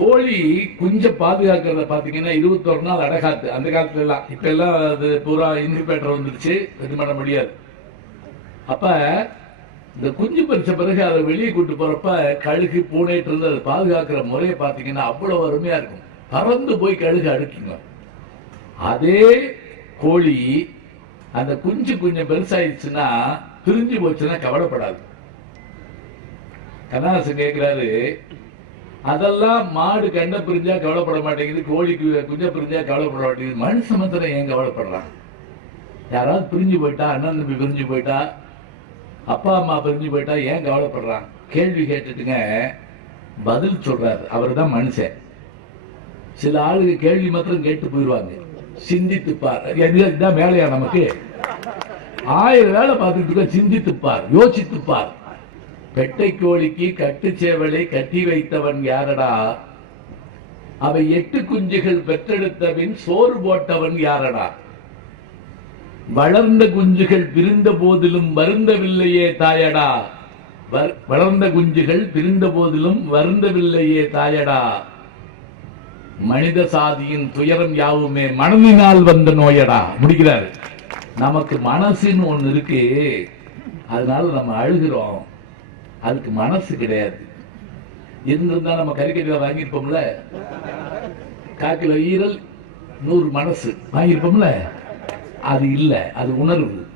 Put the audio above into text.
கோழி குஞ்ச பாதுகாக்கிறத பாத்தீங்கன்னா இருபத்தொரு நாள் அடகாத்து அந்த காலத்துல எல்லாம் இப்ப எல்லாம் அது பூரா இன்குபேட்டர் வந்துருச்சு இது பண்ண முடியாது. அப்ப இந்த குஞ்சு பறிச்ச பிறகு அதை வெளியே கூட்டு போறப்ப கழுகு பூனைட்டு இருந்து அதை பாதுகாக்கிற முறையை பாத்தீங்கன்னா அவ்வளவு அருமையா இருக்கும். பறந்து போய் கழுகு அடுக்குங்க அதே கோழி அந்த குஞ்சு கொஞ்சம் பெருசாயிடுச்சுன்னா பிரிஞ்சு போச்சுன்னா கவலைப்படாது. கண்ணாசன் கேட்கிறாரு அதெல்லாம் மாடு கண்ட பிரிஞ்சா கவலைப்பட மாட்டேங்குது கோழிக்கு குஞ்ச பிரிஞ்சா கவலைப்பட மாட்டேங்குது. மனுஷன் மந்திரம் ஏன் கவலைப்படுறான்? யாராவது பிரிஞ்சு போயிட்டா அண்ணன் தம்பி பிரிஞ்சு போயிட்டா அப்பா அம்மா பிரிஞ்சு போயிட்டா ஏன் கவலைப்படுறான்? கேள்வி கேட்டுட்டுங்க பதில் சொல்றாரு. அவர் தான் மனுஷன். சில ஆளுங்க கேள்வி மாத்திரம் கேட்டு போயிடுவாங்க சிந்தித்துப்பார். இதுதான் வேலையா நமக்கு? ஆயிரம் வேலை பார்த்துட்டு இருக்க சிந்தித்து யோசித்து பெட்டை கோழிக்கு கட்டுச்சேவலை கட்டி வைத்தவன் யாரடா? அவை எட்டு குஞ்சுகள் பெற்றெடுத்தவன் சோறு போட்டவன் யாரடா? வளர்ந்த குஞ்சுகள் பிரிந்த போதிலும் வருந்தவில்லையே தாயடா. வர்- வளர்ந்த குஞ்சுகள் பிரிந்த போதிலும் வருந்தவில்லையே தாயடா. மனித சாதியின் துயரம் யாவுமே மனதினால் வந்த நோயடா. முடிக்கிறார். நமக்கு மனசுன்னு ஒண்ணு இருக்கு. அதனால நம்ம அழுகிறோம். அதுக்கு மனசு கிடையாது. இருந்திருந்தா நம்ம கறிக்கடையில வாங்கியிருப்போம்ல? காக்கில ஈரல் நூறு மனசு வாங்கியிருப்போம்ல? அது இல்லை அது உணர்வு.